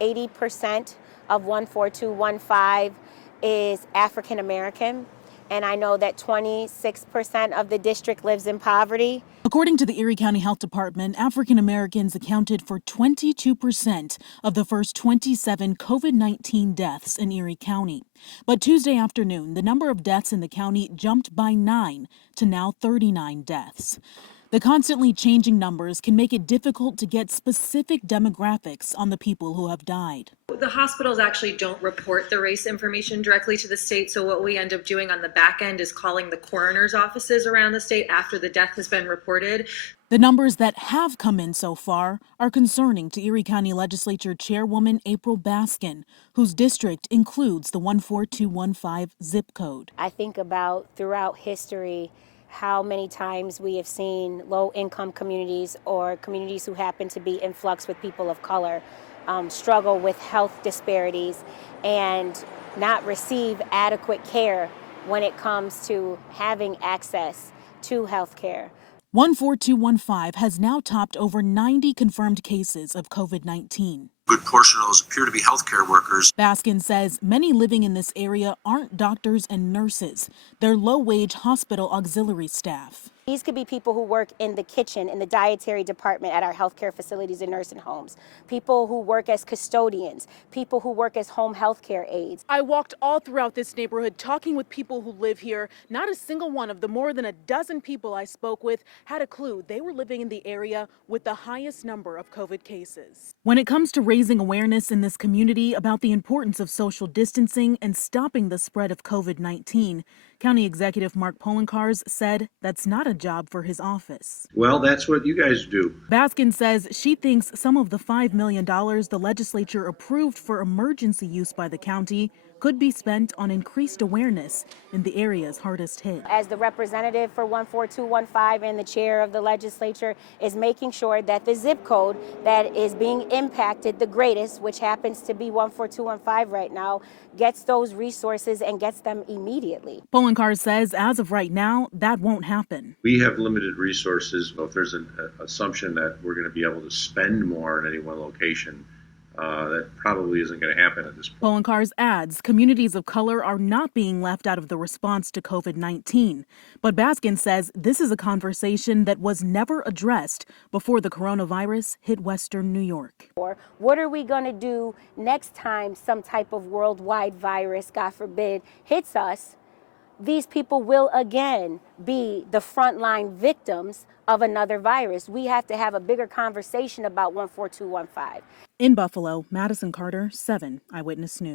80% of 14215 is African American, and I know that 26% of the district lives in poverty. According to the Erie County Health Department, African Americans accounted for 22% of the first 27 COVID-19 deaths in Erie County. But Tuesday afternoon, the number of deaths in the county jumped by 9 to now 39 deaths. The constantly changing numbers can make it difficult to get specific demographics on the people who have died. The hospitals actually don't report the race information directly to the state, so what we end up doing on the back end is calling the coroner's offices around the state after the death has been reported. The numbers that have come in so far are concerning to Erie County Legislature Chairwoman April Baskin, whose district includes the 14215 zip code. I think about throughout history how many times we have seen low-income communities or communities who happen to be in flux with people of color struggle with health disparities and not receive adequate care when it comes to having access to health care. 14215 has now topped over 90 confirmed cases of COVID-19. A good portion of those appear to be healthcare workers. Baskin says many living in this area aren't doctors and nurses. They're low-wage hospital auxiliary staff. These could be people who work in the kitchen, in the dietary department at our healthcare facilities and nursing homes, people who work as custodians, people who work as home healthcare aides. I walked all throughout this neighborhood talking with people who live here. Not a single one of the more than a dozen people I spoke with had a clue they were living in the area with the highest number of COVID cases. When it comes to raising awareness in this community about the importance of social distancing and stopping the spread of COVID-19, County Executive Mark Polenkars said that's not a job for his office. Well, that's what you guys do. Baskin says she thinks some of the $5 million the legislature approved for emergency use by the county could be spent on increased awareness in the areas hardest hit. As the representative for 14215 and the chair of the legislature is making sure that the zip code that is being impacted the greatest, which happens to be 14215 right now, gets those resources and gets them immediately. Polenkars says as of right now, that won't happen. We have limited resources. If there's an assumption that we're going to be able to spend more in any one location, that probably isn't going to happen at this point. Polenkars adds communities of color are not being left out of the response to COVID-19. But Baskin says this is a conversation that was never addressed before the coronavirus hit Western New York. What are we going to do next time some type of worldwide virus, God forbid, hits us? These people will again be the frontline victims of another virus. We have to have a bigger conversation about 14215. In Buffalo, Madison Carter, 7 Eyewitness News.